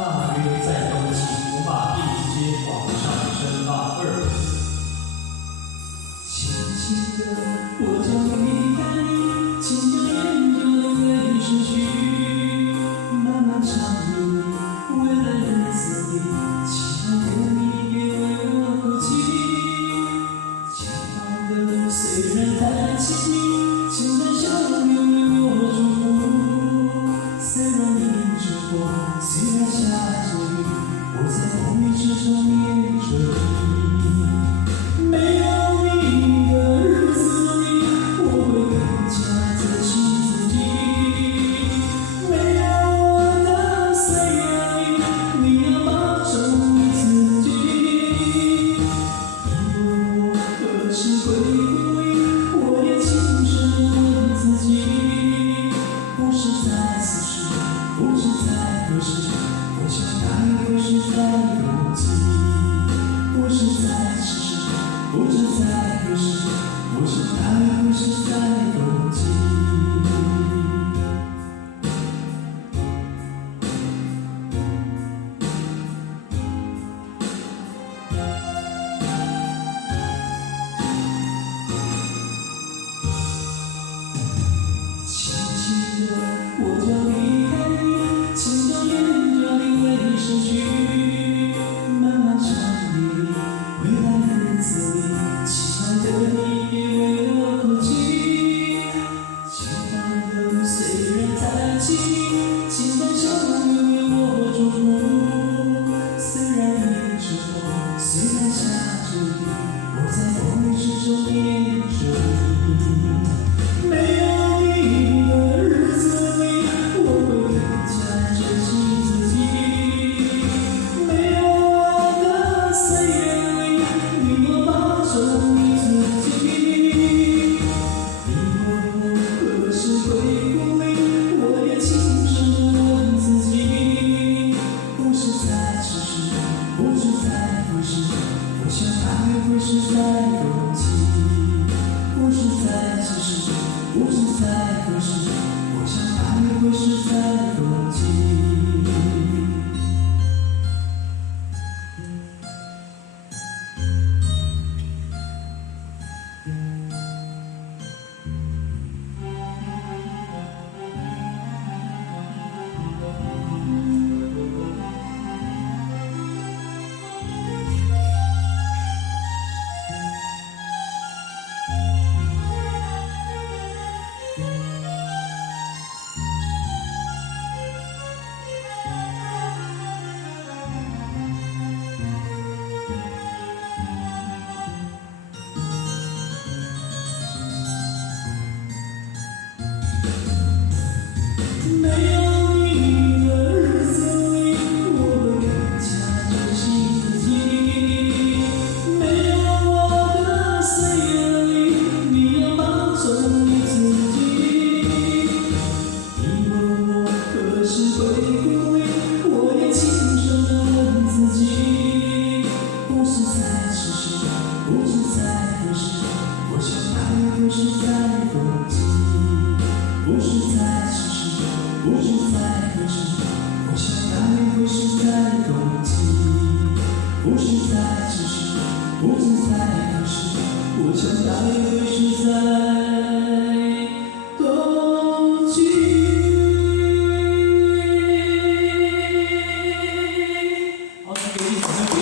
大约在冬季，我把地直接往上升到2。轻轻地，我将离开你，请将眼角的泪拭去。漫漫长夜里，未来日子里，亲爱的你别为我哭泣。前方的路虽然太凄迷，请在笑容里为我祝福。虽然迎着风，虽然下着雨，我在风雨之中念着你。没有你的日子里，我会更加珍惜自己。没有我的岁月里，你要保重你自己。你问我何时会归，我也轻声问自己。不是在此时，不是在何时，我想大约会是在冬季。不是在此时，不是在何时，我想大约会是在冬季。轻轻地，我将离开你，请将眼角的泪拭去。漫漫长夜里，未来日子里，亲爱的你别为我哭泣。前方的路虽然太凄迷，请在笑容里为我祝福。虽然迎着风，虽然下着雨，我在风雨之中念着你。没有你的日子里，我会更加珍惜自己。没有我的岁月里，你要保重你自己。你问我何时会归，我也轻声问自己。不是在此时，不是在何时，我想大约会是在冬季。不是在此时，不是在何时，我想大约会是在冬季。没有你的日子里，我会更加珍惜自己。没有我的岁月里，你要保重你自己。你问我何时会归，我也轻声地问自己。不是在此时，不是在何时，我想大约会是在冬季。不是在此时，不是在何时，我想大约会是在冬季。不是在此时，不是在何时，我想大约会是在冬季。好，请给力，掌声鼓励。